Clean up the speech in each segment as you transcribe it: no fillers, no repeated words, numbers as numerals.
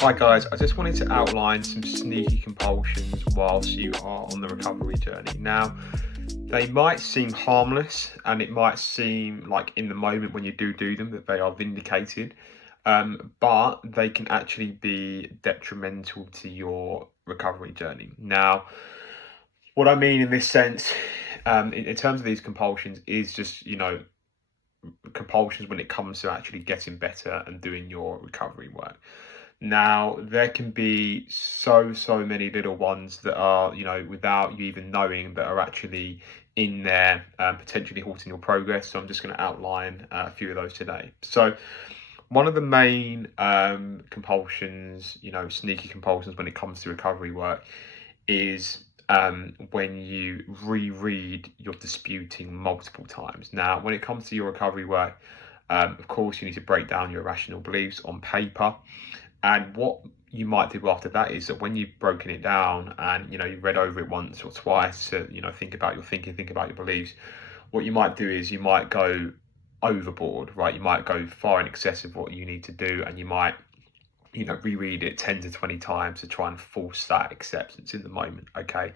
Hi guys, I just wanted to outline some sneaky compulsions whilst you are on the recovery journey. Now, they might seem harmless and it might seem like in the moment when you do them that they are vindicated, but they can actually be detrimental to your recovery journey. Now, what I mean in this sense, in terms of these compulsions, is just, compulsions when it comes to actually getting better and doing your recovery work. Now, there can be so many little ones that are, without you even knowing, that are actually in there, potentially halting your progress. So I'm just going to outline a few of those today. So one of the main compulsions, sneaky compulsions when it comes to recovery work is when you reread your disputing multiple times. Now, when it comes to your recovery work, of course, you need to break down your rational beliefs on paper. And what you might do after that is that when you've broken it down and you read over it once or twice to think about your thinking, think about your beliefs, what you might do is you might go overboard, right? You might go far in excess of what you need to do, and you might reread it 10 to 20 times to try and force that acceptance in the moment. Okay,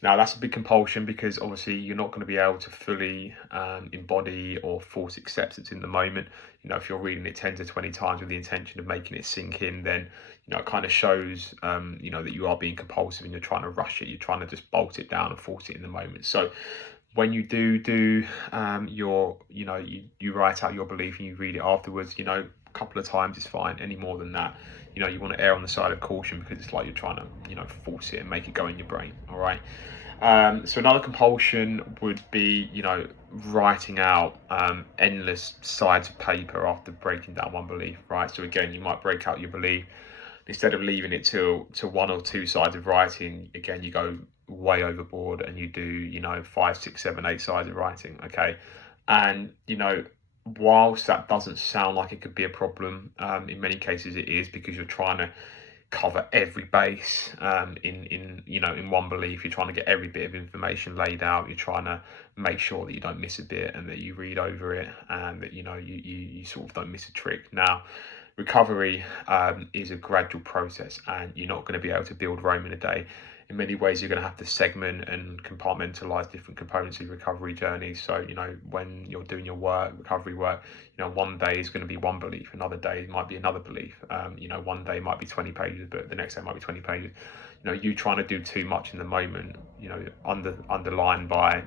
now that's a big compulsion because obviously you're not going to be able to fully embody or force acceptance in the moment. If you're reading it 10 to 20 times with the intention of making it sink in, then it kind of shows that you are being compulsive and you're trying to rush it. You're trying to just bolt it down and force it in the moment. So when you do your you write out your belief and you read it afterwards, a couple of times is fine. Any more than that, you want to err on the side of caution because it's like you're trying to force it and make it go in your brain. All right. So another compulsion would be writing out endless sides of paper after breaking down one belief, right? So again, you might break out your belief, instead of leaving it to one or two sides of writing. Again, you go way overboard and you do 5, 6, 7, 8 sides of writing. Okay. And whilst that doesn't sound like it could be a problem, in many cases it is, because you're trying to cover every base in one belief. You're trying to get every bit of information laid out. You're trying to make sure that you don't miss a bit and that you read over it, and that you sort of don't miss a trick. Now, recovery is a gradual process, and you're not going to be able to build Rome in a day. In many ways, you're going to have to segment and compartmentalize different components of recovery journeys. So, when you're doing your recovery work, one day is going to be one belief, another day might be another belief. One day might be 20 pages, but the next day might be 20 pages. You trying to do too much in the moment, underlined by,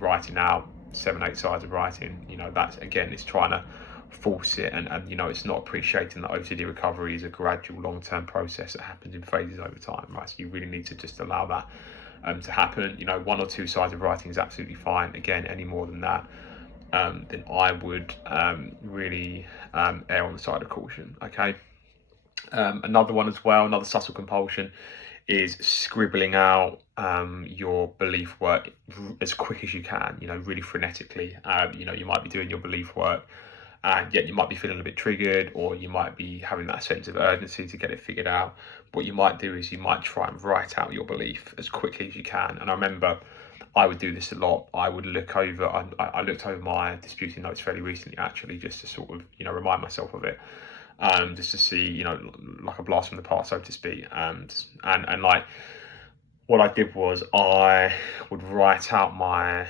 writing out 7, 8 sides of writing, that's, again, it's trying to force it, and it's not appreciating that OCD recovery is a gradual long-term process that happens in phases over time, right? So you really need to just allow that to happen. 1 or 2 sides of writing is absolutely fine. Again, any more than that, then I would really err on the side of caution. Okay. Another one as well, another subtle compulsion, is scribbling out your belief work as quick as you can, really frenetically. You might be doing your belief work, and yet you might be feeling a bit triggered, or you might be having that sense of urgency to get it figured out. What you might do is you might try and write out your belief as quickly as you can. And I remember I would do this a lot. I would look over, I looked over my disputing notes fairly recently, actually, just to sort of, remind myself of it. Just to see, like a blast from the past, so to speak. And like, what I did was I would write out my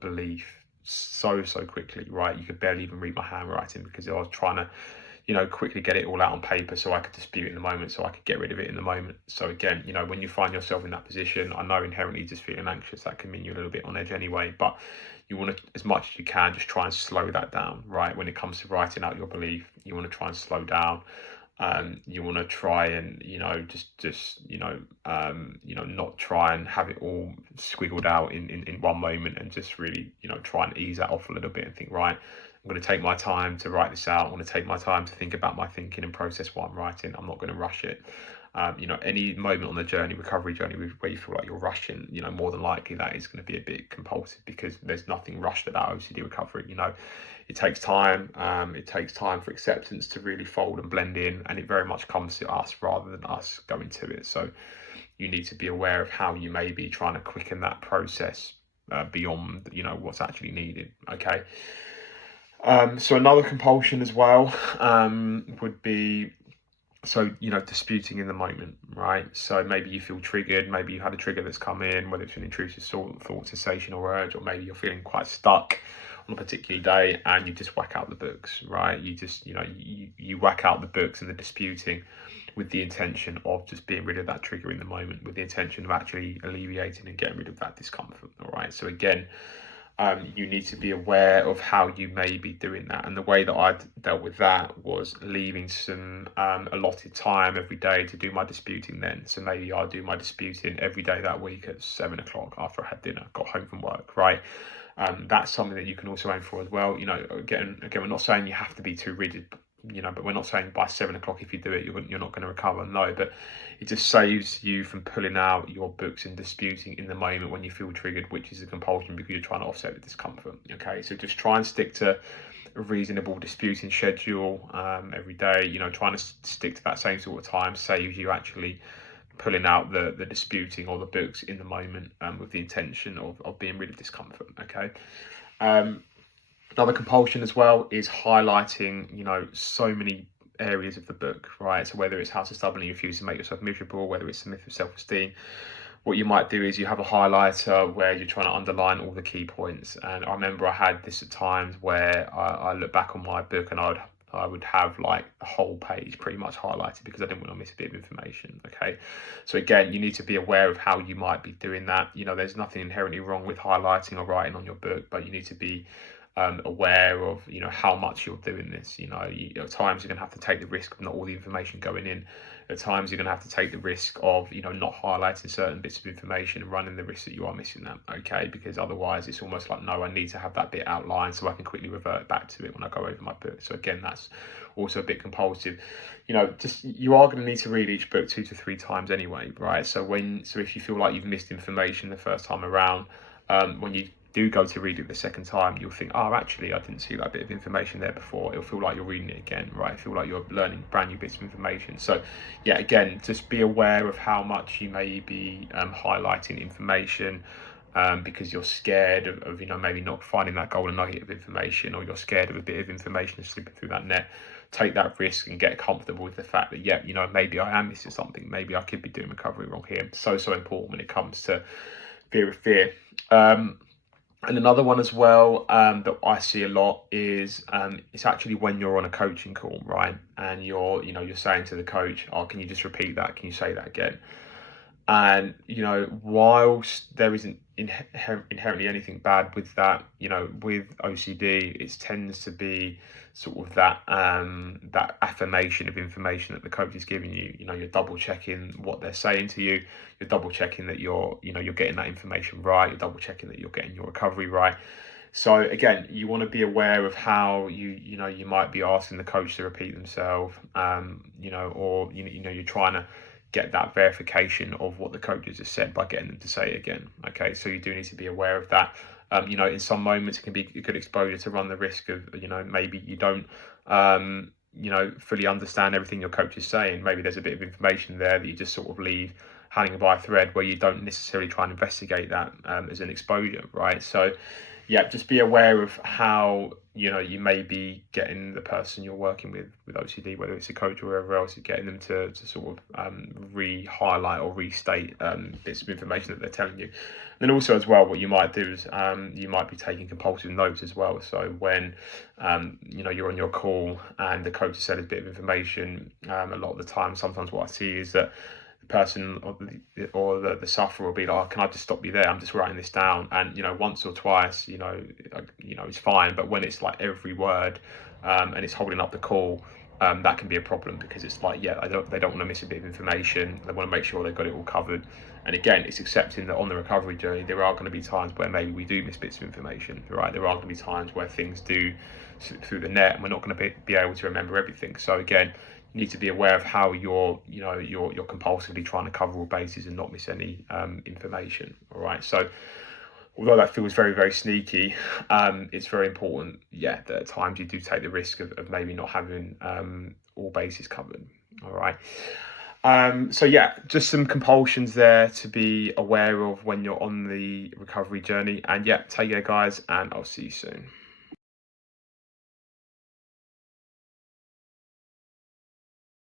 belief so quickly, right? You could barely even read my handwriting because I was trying to quickly get it all out on paper so I could dispute in the moment, so I could get rid of it in the moment. So again, when you find yourself in that position, I know inherently just feeling anxious, that can mean you're a little bit on edge anyway, but you want to, as much as you can, just try and slow that down, right? When it comes to writing out your belief, you want to try and slow down. You want to try and not try and have it all squiggled out in one moment, and just really try and ease that off a little bit and think, right, I'm going to take my time to write this out. I'm going to take my time to think about my thinking and process what I'm writing. I'm not going to rush it. Any moment on the journey, recovery journey, where you feel like you're rushing, more than likely that is going to be a bit compulsive, because there's nothing rushed about OCD recovery. It takes time. It takes time for acceptance to really fold and blend in, and it very much comes to us rather than us going to it. So you need to be aware of how you may be trying to quicken that process beyond what's actually needed. Okay. So another compulsion as well would be So, disputing in the moment, right? So maybe you feel triggered, maybe you had a trigger that's come in, whether it's an intrusive thought, sensation, or urge, or maybe you're feeling quite stuck on a particular day and you just whack out the books, right? You just, you whack out the books and the disputing with the intention of just being rid of that trigger in the moment, with the intention of actually alleviating and getting rid of that discomfort, all right? So again, you need to be aware of how you may be doing that. And the way that I dealt with that was leaving some allotted time every day to do my disputing then. So maybe I'll do my disputing every day that week at 7 o'clock after I had dinner, got home from work, right? That's something that you can also aim for as well. Again, we're not saying you have to be too rigid, but we're not saying by 7 o'clock, if you do it, you're not going to recover. No, but it just saves you from pulling out your books and disputing in the moment when you feel triggered, which is a compulsion because you're trying to offset the discomfort. Okay, so just try and stick to a reasonable disputing schedule every day. Trying to stick to that same sort of time saves you actually pulling out the disputing or the books in the moment with the intention of being rid of discomfort. Okay. Another compulsion as well is highlighting, so many areas of the book, right? So whether it's how to stubbornly refuse to make yourself miserable, whether it's the myth of self-esteem, what you might do is you have a highlighter where you're trying to underline all the key points. And I remember I had this at times where I look back on my book and I would have like a whole page pretty much highlighted because I didn't want to miss a bit of information. Okay, so again, you need to be aware of how you might be doing that. There's nothing inherently wrong with highlighting or writing on your book, but you need to be aware of how much you're doing this. At times you're going to have to take the risk of not all the information going in. At times you're going to have to take the risk of not highlighting certain bits of information and running the risk that you are missing that. Okay, because otherwise it's almost like, no, I need to have that bit outlined so I can quickly revert back to it when I go over my book. So again, that's also a bit compulsive. Just you are going to need to read each book 2 to 3 times anyway, right? So if you feel like you've missed information the first time around, when you do go to read it the second time, you'll think, oh, actually, I didn't see that bit of information there before. It'll feel like you're reading it again, right? Feel like you're learning brand new bits of information. So, yeah, again, just be aware of how much you may be highlighting information because you're scared of maybe not finding that golden nugget of information, or you're scared of a bit of information slipping through that net. Take that risk and get comfortable with the fact that, maybe I am missing something. Maybe I could be doing recovery wrong here. So important when it comes to fear of fear. And another one as well that I see a lot is it's actually when you're on a coaching call, right? And you're saying to the coach, oh, can you just repeat that? Can you say that again? And, whilst there isn't inherently anything bad with that, with OCD, it tends to be sort of that affirmation of information that the coach is giving you. You're double checking what they're saying to you. You're double checking that you're getting that information right. You're double checking that you're getting your recovery right. So again, you want to be aware of how you might be asking the coach to repeat themselves, or you're trying to get that verification of what the coach has just said by getting them to say it again. Okay, so you do need to be aware of that. In some moments it can be a good exposure to run the risk of, maybe you don't, fully understand everything your coach is saying. Maybe there's a bit of information there that you just sort of leave hanging by a thread where you don't necessarily try and investigate that as an exposure, right? So, yeah, just be aware of how you may be getting the person you're working with OCD, whether it's a coach or whoever else, is getting them to sort of re-highlight or restate bits of information that they're telling you. And then also as well, what you might do is you might be taking compulsive notes as well. So when you're on your call and the coach has said a bit of information, a lot of the time, sometimes what I see is that the person or the sufferer will be like, oh, can I just stop you there? I'm just writing this down. And, once or twice, it's fine. But when it's like every word and it's holding up the call, that can be a problem because it's like, they don't want to miss a bit of information. They want to make sure they've got it all covered. And again, it's accepting that on the recovery journey, there are going to be times where maybe we do miss bits of information, right? There are going to be times where things do slip through the net and we're not going to be able to remember everything. So again, you need to be aware of how you're compulsively trying to cover all bases and not miss any information. All right. So although that feels very, very sneaky, it's very important, that at times you do take the risk of maybe not having all bases covered. All right. So just some compulsions there to be aware of when you're on the recovery journey. And take care, guys, and I'll see you soon.